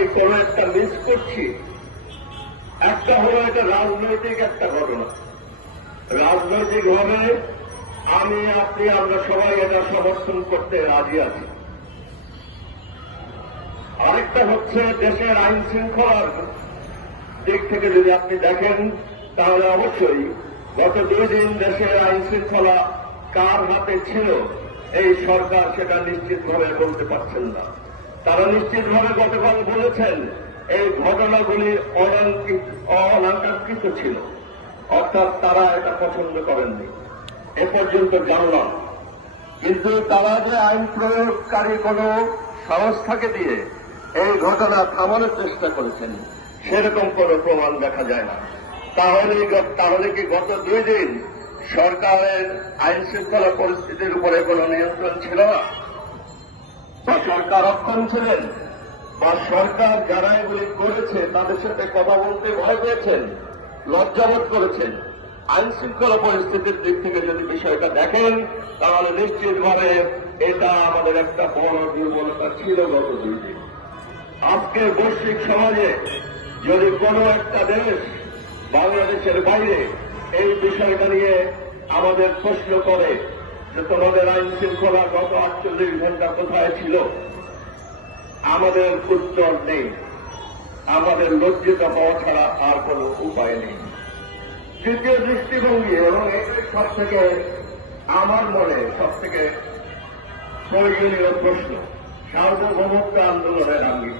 কি কোনো একটা মিস করছি। একটা হলো এটা রাজনৈতিক একটা ঘটনা। রাজনৈতিক ভাবে আমি, আপনি, আমরা সবাই এটা সমর্থন করতে রাজি আছি। আরেকটা হচ্ছে দেশের আইন শৃঙ্খলার দিক থেকে যদি আপনি দেখেন, তাহলে অবশ্যই গত দুই দিন দেশের আইন শৃঙ্খলা কার হাতে ছিল, এই সরকার সেটা নিশ্চিতভাবে বলতে পারছেন না। তারা নিশ্চিতভাবে গতকাল বলেছেন, এই ঘটনাগুলি অনাকাঙ্ক্ষিত ছিল। অর্থাৎ তারা এটা পছন্দ করেননি। এ পর্যন্ত জানলাম। কিন্তু তারা যে আইন প্রয়োগকারী কোন সংস্থাকে দিয়ে এই ঘটনা থামানোর চেষ্টা করেছেন, সেরকম কোন প্রমাণ দেখা যায় না। তাহলে তাহলে কি গত দুই দিন সরকারের আইন শৃঙ্খলা পরিস্থিতির উপরে কোনো নিয়ন্ত্রণ ছিল না? বা সরকার অক্ষম ছিলেন, বা সরকার যারা এগুলি করেছে, তাদের সাথে কথা বলতে ভয় পেয়েছেন লজ্জাবোধ করেছেন। আইন শৃঙ্খলা পরিস্থিতির দিক থেকে যদি বিষয়টা দেখেন, তাহলে নিশ্চিতভাবে এটা আমাদের একটা বড় দুর্বলতা ছিল গত দুই দিন। আজকের বৈশ্বিক সমাজে যদি কোনো একটা দেশ বাংলাদেশের বাইরে এই বিষয়টা নিয়ে আমাদের প্রশ্ন করে যে তোমাদের আইন শৃঙ্খলা গত আটচল্লিশ ঘণ্টা কোথায় ছিল? আমাদের উত্তর নেই। আমাদের লজ্জিত হওয়া ছাড়া আর কোনো উপায় নেই। তৃতীয় দৃষ্টিভঙ্গি এবং সব থেকে আমার মনে সব থেকে প্রয়োজনীয় প্রশ্ন, সার্বভৌমত্ব আন্দোলনের আঙ্গিক।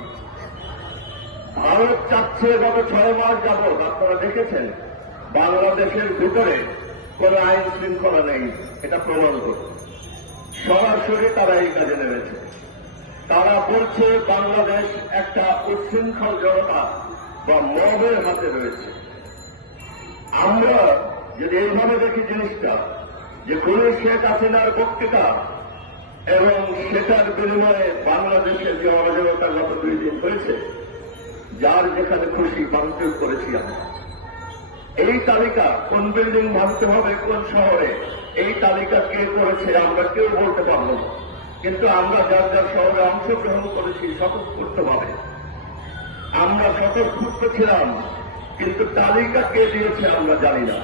ভারত চাচ্ছে গত ছয় মাস যাবৎ, আপনারা দেখেছেন, বাংলাদেশের ভিতরে কোন আইন শৃঙ্খলা নেই, এটা প্রমাণ করুন। সরাসরি তারা এই কাজে নেমেছে। তারা বলছে, বাংলাদেশ একটা উচ্ছৃঙ্খল জনতা বা মবের হাতে রয়েছে। আমরা যদি এইভাবে দেখি জিনিসটা, যে কোন শেখ হাসিনার বক্তৃতা এবং সেটার বিনিময়ে বাংলাদেশের যে অরাজকতা গত দুই দিন হয়েছে, যার যেখানে খুশি, ভাঙচুর করেছি আমরা। এই তালিকা কোন বিল্ডিং ভাঙতে হবে কোন শহরে, এই তালিকা কে করেছে আমরা কেউ বলতে পারব না। কিন্তু আমরা যার যার শহরে অংশগ্রহণ করেছি, স্বতঃস্ফূর্তভাবে। আমরা স্বতঃস্ফূর্ত ছিলাম, কিন্তু তালিকা কে দিয়েছে আমরা জানি না।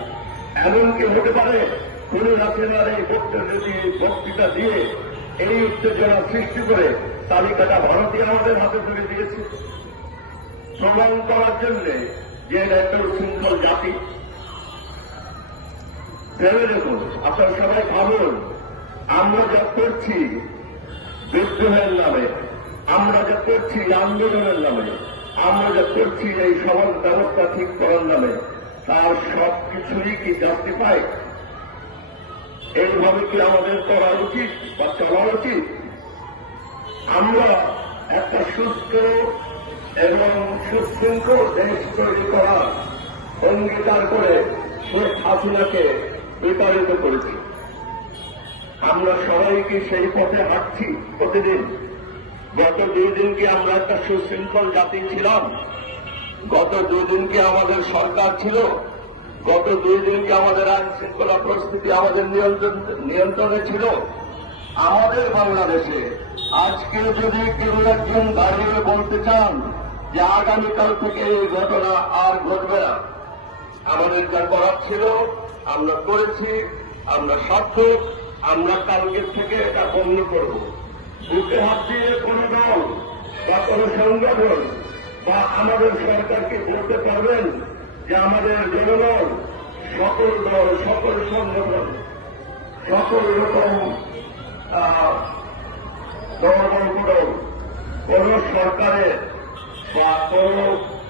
এমনকি হতে পারে, কোন রাসেনার এই বক্তৃতা দিয়ে এই উত্তেজনা সৃষ্টি করে তালিকাটা ভারতীয় আমাদের হাতে তুলে দিয়েছে। প্রমাণ করার জন্য যে এটা একটা উচ্ছৃঙ্খল জাতি। ভেবে দেখুন, আপনারা সবাই ভাবুন, আমরা যা করছি বিদ্রোহের নামে, আমরা যা করছি আন্দোলনের নামে, আমরা যা করছি এই সমাজ ব্যবস্থা ঠিক করার নামে, তার সব কিছুই কি জাস্টিফাই এইভাবে কি আমাদের করা উচিত বা চলা উচিত? আমরা একটা সুস্থ এবং সুশৃঙ্খল দেশ তৈরি করার অঙ্গীকার করে শেখ হাসিনাকে বিতাড়িত করেছি। আমরা সবাই কি সেই পথে হাঁটছি প্রতিদিন? গত দুই দিন কি আমরা একটা সুশৃঙ্খল জাতি ছিলাম? গত দুই দিন কি আমাদের সরকার ছিল? গত দুই দিন কি আমাদের আইন শৃঙ্খলা পরিস্থিতি আমাদের নিয়ন্ত্রণ নিয়ন্ত্রণে ছিল? আমাদের বাংলাদেশে আজকে যদি কেউ একজন দাঁড়িয়ে বলতে চান যে আগামীকাল থেকে এই ঘটনা আর ঘটবে না, আমাদের যা করার ছিল, আমরা করেছি, আমরা সার্থক আমরা কালকের থেকে এটা বন্ধ করব। বুকে হাত দিয়ে কোন দল বা কোন সংগঠন বা আমাদের সরকারকে বলতে পারবেন যে আমাদের জনগণ সকল দল, সকল সংগঠন, সকল রকম আহ, দলবল কোন সরকারের বা কোন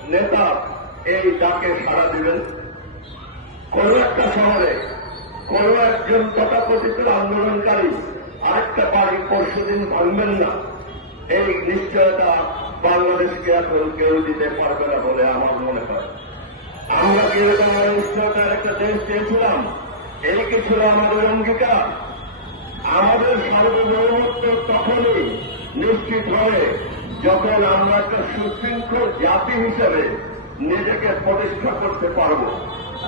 নেতা এই ডাকে সাড়া দিবেন? কোন একটা শহরে কোন একজন তথাকথিত আন্দোলনকারী আরেকটা বাড়ি পরশু দিন ভাঙবেন না। এই নিশ্চয়তা বাংলাদেশকে এখন কেউ দিতে পারবে না বলে আমার মনে হয়। আমরা কি এরকম একটা দেশ চেয়েছিলাম? এই কি ছিল আমাদের অঙ্গীকার? আমাদের সার্বভৌমত্ব তখনই নিশ্চিত হবে যখন আমরা একটা সুশৃঙ্খল জাতি হিসেবে নিজেকে প্রতিষ্ঠা করতে পারব।